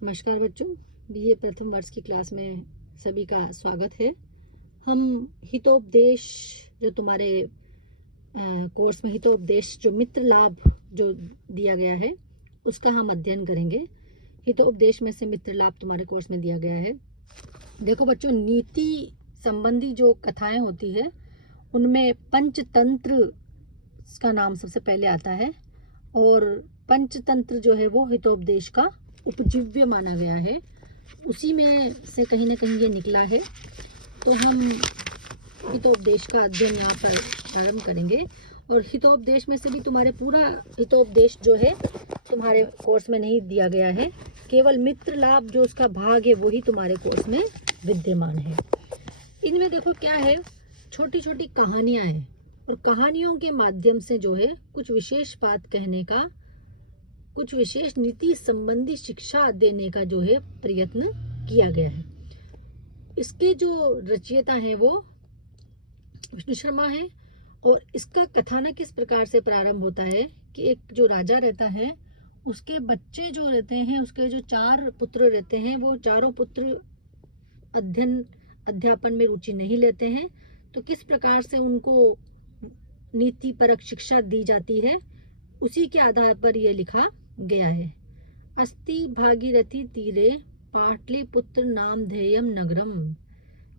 नमस्कार बच्चों, बीए प्रथम वर्ष की क्लास में सभी का स्वागत है। हम हितोपदेश जो तुम्हारे कोर्स में हितोपदेश जो मित्र लाभ जो दिया गया है उसका हम अध्ययन करेंगे। हितोपदेश में से मित्र लाभ तुम्हारे कोर्स में दिया गया है। देखो बच्चों, नीति संबंधी जो कथाएं होती है उनमें पंचतंत्र का नाम सबसे पहले आता है और पंचतंत्र जो है वो हितोपदेश का उपजीव्य माना गया है। उसी में से कहीं ना कहीं ये निकला है। तो हम हितोपदेश का अध्ययन यहाँ पर प्रारंभ करेंगे और हितोपदेश में से भी तुम्हारे पूरा हितोपदेश जो है तुम्हारे कोर्स में नहीं दिया गया है, केवल मित्र लाभ जो उसका भाग है वही तुम्हारे कोर्स में विद्यमान है। इनमें देखो क्या है, छोटी छोटी कहानियां हैं और कहानियों के माध्यम से जो है कुछ विशेष बात कहने का, कुछ विशेष नीति संबंधी शिक्षा देने का जो है प्रयत्न किया गया है। इसके जो रचयिता हैं वो विष्णु शर्मा है और इसका कथानक इस प्रकार से प्रारंभ होता है कि एक जो राजा रहता है उसके बच्चे जो रहते हैं, उसके जो 4 पुत्र रहते हैं, वो चारों पुत्र अध्यापन में रुचि नहीं लेते हैं। तो किस प्रकार से उनको नीति परक शिक्षा दी जाती है उसी के आधार पर यह लिखा गया है। अस्ति भागीरथी तीरे पाटलिपुत्र नामधेयम नगरम,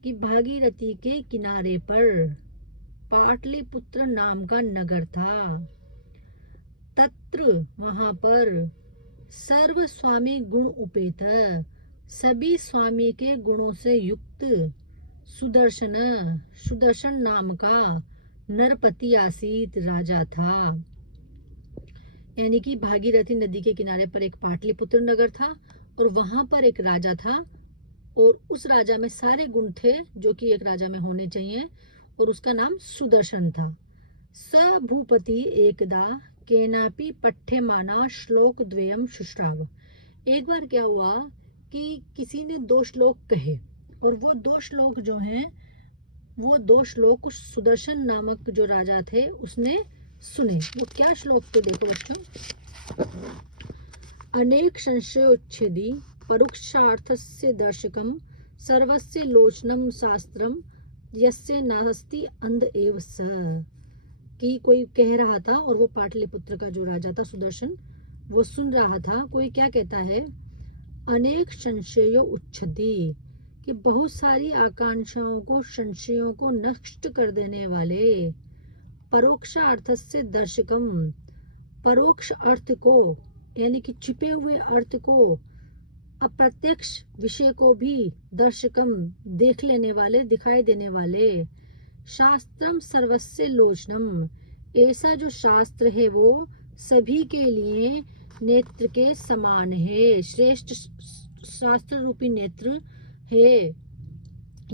कि भागीरथी के किनारे पर पाटलिपुत्र नाम का नगर था। तत्र वहां पर सर्व स्वामी गुण उपेत, सभी स्वामी के गुणों से युक्त सुदर्शन नाम का नरपति आसीत राजा था। यानी कि भागीरथी नदी के किनारे पर एक पाटलिपुत्र नगर था और वहां पर एक राजा था और उस राजा में सारे गुण थे जो कि एक राजा में होने चाहिए और उसका नाम सुदर्शन था। स भूपति एकदा केनापि पठ्यमाना श्लोक द्वयम शुश्राव। एक बार क्या हुआ कि किसी ने 2 श्लोक कहे और वो 2 श्लोक जो हैं वो 2 श्लोक उस सुदर्शन नामक जो राजा थे उसने सुने। वो क्या श्लोक थे देखो बच्चों। अनेक संशयोच्छेदी परोक्षार्थस्य दर्शकम सर्वस्य लोचनम शास्त्रम यस्य नास्ति अंध एव स। कि कोई कह रहा था और वो पाटलिपुत्र का जो राजा था सुदर्शन वो सुन रहा था। कोई क्या कहता है, अनेक संशयो उच्छेदी, कि बहुत सारी आकांक्षाओं को, संशयों को नष्ट कर देने वाले, परोक्ष अर्थ से दर्शकम, परोक्ष अर्थ को यानी कि छिपे हुए अर्थ को, अप्रत्यक्ष विषय को भी दर्शकम देख लेने वाले, दिखाई देने वाले, शास्त्रम सर्वस्य लोचनम, ऐसा जो शास्त्र है वो सभी के लिए नेत्र के समान है, श्रेष्ठ शास्त्र रूपी नेत्र है।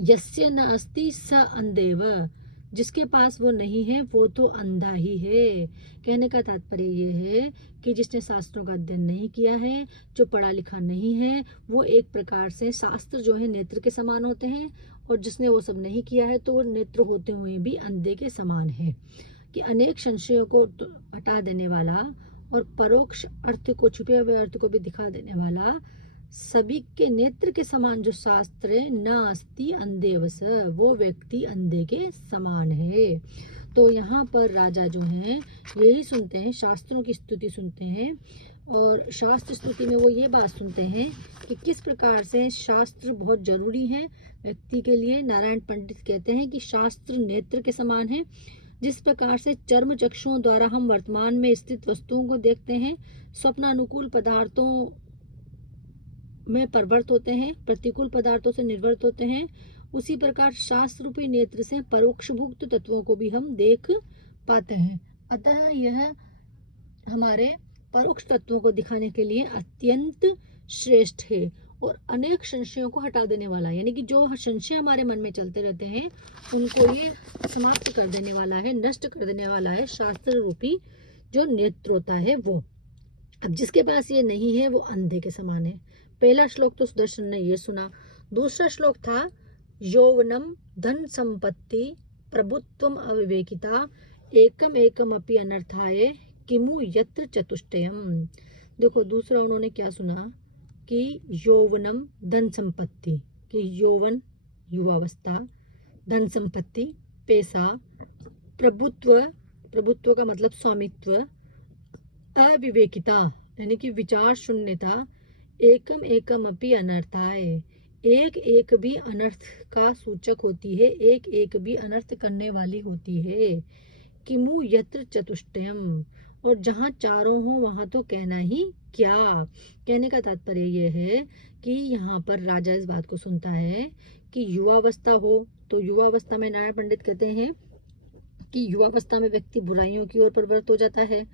यस्य न अस्ति स अंधेव, जिसके पास वो नहीं है वो तो अंधा ही है। कहने का तात्पर्य ये है कि जिसने शास्त्रों का अध्ययन नहीं किया है, जो पढ़ा लिखा नहीं है, वो एक प्रकार से शास्त्र जो है नेत्र के समान होते हैं और जिसने वो सब नहीं किया है तो वो नेत्र होते हुए भी अंधे के समान है। कि अनेक संशयों को हटा देने वाला और परोक्ष अर्थ को, छुपे हुए अर्थ को भी दिखा देने वाला, सभी के नेत्र के समान जो शास्त्र है, न अस्ति अंधेवस, वो व्यक्ति अंधे के समान है। तो यहाँ पर राजा जो हैं यही सुनते हैं, शास्त्रों की स्तुति सुनते हैं और शास्त्र स्तुति में वो ये बात सुनते हैं कि किस प्रकार से शास्त्र बहुत जरूरी है व्यक्ति के लिए। नारायण पंडित कहते हैं कि शास्त्र नेत्र के समान है। जिस प्रकार से चर्म चक्षुओं द्वारा हम वर्तमान में स्थित वस्तुओं को देखते हैं, स्वप्नानुकूल पदार्थों में परवर्त होते हैं, प्रतिकूल पदार्थों से निर्वर्त होते हैं, उसी प्रकार शास्त्र रूपी नेत्र से परोक्षभुक्त तत्वों को भी हम देख पाते हैं। अतः यह हमारे परोक्ष तत्वों को दिखाने के लिए अत्यंत श्रेष्ठ है और अनेक संशयों को हटा देने वाला, यानी कि जो संशय हमारे मन में चलते रहते हैं उनको ये समाप्त कर देने वाला है, नष्ट कर देने वाला है शास्त्र रूपी जो नेत्र होता है वो। अब जिसके पास ये नहीं है वो अंधे के समान है। पहला श्लोक तो सुदर्शन ने ये सुना। दूसरा श्लोक था यौवनम धन संपत्ति प्रभुत्वम अविवेकिता एकम एकम अपि अनर्थाय किमु यत्र चतुष्टयम। देखो दूसरा उन्होंने क्या सुना कि यौवनम धन संपत्ति, कि यौवन युवावस्था, धन संपत्ति पैसा, प्रभुत्व, प्रभुत्व का मतलब स्वामित्व, अविवेकिता यानी कि विचार शून्यता, एकम एकम अपि अनर्थाय, एक एक भी अनर्थ का सूचक होती है, एक एक भी अनर्थ करने वाली होती है। किमु यत्र चतुष्टयम, और जहाँ चारों हो वहां तो कहना ही क्या। कहने का तात्पर्य यह है कि यहाँ पर राजा इस बात को सुनता है कि युवावस्था हो, तो युवावस्था में नारायण पंडित कहते हैं कि युवावस्था में व्यक्ति बुराइयों की ओर प्रवृत्त हो जाता है,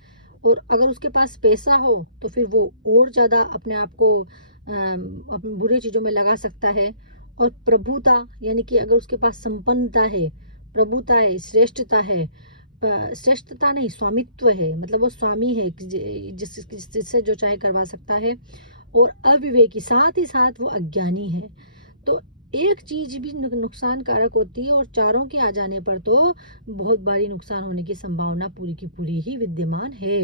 और अगर उसके पास पैसा हो तो फिर वो और ज्यादा अपने आप को अपनी बुरी चीजों में लगा सकता है। और प्रभुता यानी कि अगर उसके पास संपन्नता है, प्रभुता है, श्रेष्ठता है, श्रेष्ठता नहीं स्वामित्व है, मतलब वो स्वामी है जिससे जो चाहे करवा सकता है, और अविवेकी साथ ही साथ वो अज्ञानी है, तो एक चीज भी नुकसानकारक होती है, और चारों के आ जाने पर तो बहुत भारी नुकसान होने की संभावना पूरी की पूरी ही विद्यमान है।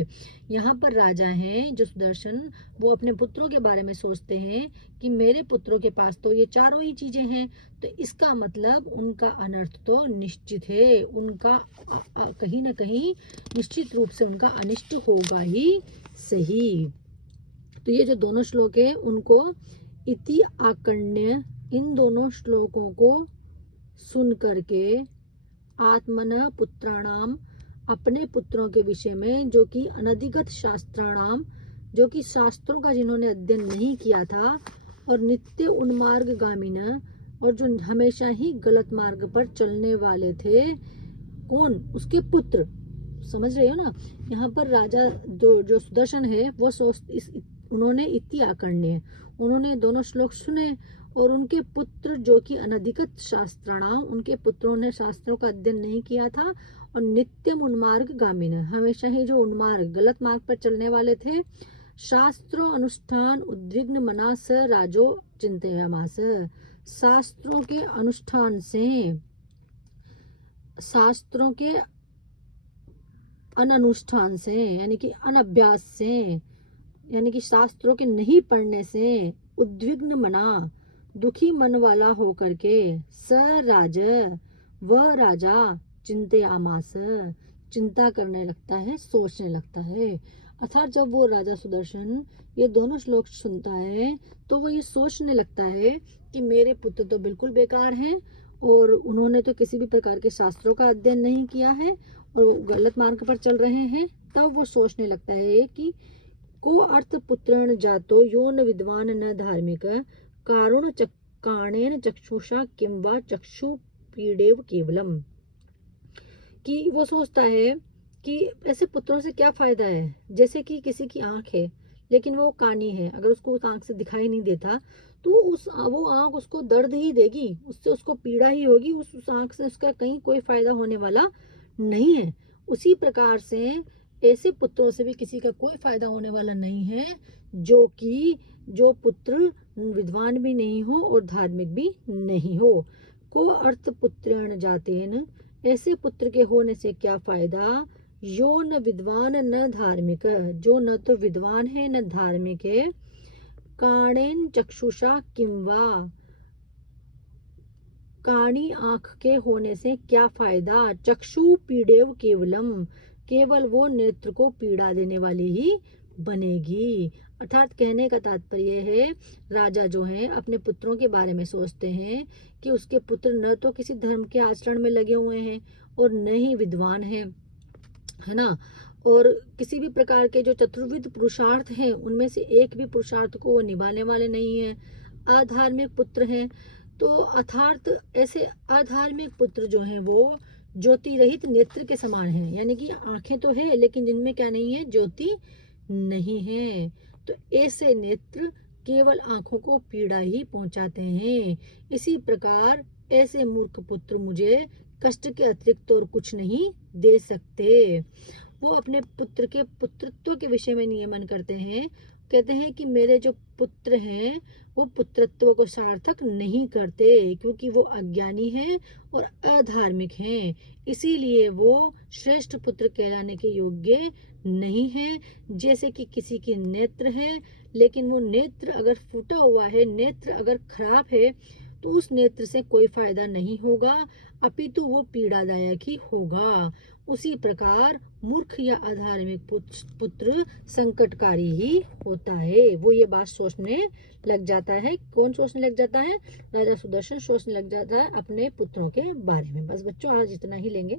यहाँ पर राजा हैं जो सुदर्शन, वो अपने पुत्रों के बारे में सोचते हैं कि मेरे पुत्रों के पास तो ये चारों ही चीजें हैं, तो इसका मतलब उनका अनर्थ तो निश्चित है, उनका कहीं ना कहीं निश्चित रूप से उनका अनिष्ट होगा ही सही। तो ये जो दोनों श्लोक है उनको इति आकर्ण्य, इन दोनों श्लोकों को सुन करके आत्मन पुत्राणाम, अपने पुत्रों के विषय में, जो कि अनधिगत शास्त्राणाम, जो कि शास्त्रों का जिन्होंने अध्ययन नहीं किया था, और नित्य उन्मार्ग गामिन, और जो हमेशा ही गलत मार्ग पर चलने वाले थे, कौन, उसके पुत्र, समझ रहे हो ना। यहाँ पर राजा जो सुदर्शन है वो उन्होंने इति आकर्ण्य, उन्होंने दोनों श्लोक सुने, और उनके पुत्र जो कि अनधिगत शास्त्राणाम, उनके पुत्रों ने शास्त्रों का अध्ययन नहीं किया था, और नित्यम उन्मार्ग गामिन, हमेशा ही जो उन्मार्ग गलत मार्ग पर चलने वाले थे, शास्त्रों अनुष्ठान उद्विग्न मना स राजो चिंतयामास, शास्त्रों के अनुष्ठान से, शास्त्रों के अननुष्ठान से यानी कि अनअभ्यास से, यानी कि शास्त्रों के नहीं पढ़ने से, उद्विग्न मना, दुखी मन वाला होकर के, स राज, वह राजा, चिंतयामास, चिंता करने लगता है, सोचने लगता है। अर्थात जब वो राजा सुदर्शन ये दोनों श्लोक सुनता है तो वो ये सोचने लगता है कि मेरे पुत्र तो बिल्कुल बेकार हैं, और उन्होंने तो किसी भी प्रकार के शास्त्रों का अध्ययन नहीं किया है, और वो गलत मार्ग पर चल रहे हैं। तब वो सोचने लगता है कि को अर्थ पुत्रेण जातो यो न विद्वान न धार्मिक, कारुण काणेन चक्षुषा किं वा चक्षु पीड़ेव केवलम, कि वो सोचता है कि ऐसे पुत्रों से क्या फायदा है, जैसे कि किसी की आंख है लेकिन वो कानी है, अगर उसको उस आंख से दिखाई नहीं देता तो वो आंख उसको दर्द ही देगी, उससे उसको पीड़ा ही होगी, उस आंख से उसका कहीं कोई फायदा होने वाला नहीं है। उसी प्रकार से ऐसे पुत्रों से भी किसी का कोई फायदा होने वाला नहीं है, जो पुत्र विद्वान भी नहीं हो और धार्मिक भी नहीं हो। को अर्थ पुत्रेण जातेन, ऐसे पुत्र के होने से क्या फायदा, यो न विद्वान न धार्मिक, जो न तो विद्वान है न धार्मिक है, काणेन चक्षुषा किंवा, काणी आंख के होने से क्या फायदा, चक्षु पीड़ेव केवलम, केवल वो नेत्र को पीड़ा देने वाली ही बनेगी। अर्थात कहने का तात्पर्य है, राजा जो हैं अपने पुत्रों के बारे में सोचते हैं कि उसके पुत्र न तो किसी धर्म के आचरण में लगे हुए हैं और न ही विद्वान हैं, है ना, और किसी भी प्रकार के जो चतुर्विध पुरुषार्थ हैं उनमें से एक भी पुरुषार्थ को वो निभाने वाले नहीं हैं, अधार्मिक पुत्र हैं। तो अर्थात ऐसे अधार्मिक पुत्र जो हैं वो ज्योति रहित नेत्र के समान हैं, यानी कि आंखें तो है लेकिन जिनमें क्या नहीं है, ज्योति नहीं है। तो ऐसे नेत्र केवल आंखों को पीड़ा ही पहुंचाते हैं। इसी प्रकार ऐसे मूर्ख पुत्र मुझे कष्ट के अतिरिक्त और कुछ नहीं दे सकते। वो अपने पुत्र के पुत्रत्व के विषय में नियमन करते हैं कहते हैं कि मेरे जो पुत्र हैं वो पुत्रत्व को सार्थक नहीं करते, क्योंकि वो अज्ञानी हैं और अधार्मिक हैं, इसीलिए वो श्रेष्ठ पुत्र कहलाने के योग्य नहीं हैं। जैसे कि किसी के नेत्र है, लेकिन वो नेत्र अगर फूटा हुआ है, नेत्र अगर खराब है, तो उस नेत्र से कोई फायदा नहीं होगा, अपितु वो पीड़ादायक ही होगा। उसी प्रकार मूर्ख या अधार्मिक पुत्र संकटकारी ही होता है। वो ये बात सोचने लग जाता है। कौन सोचने लग जाता है? राजा सुदर्शन सोचने लग जाता है अपने पुत्रों के बारे में। बस बच्चों, आज इतना ही लेंगे।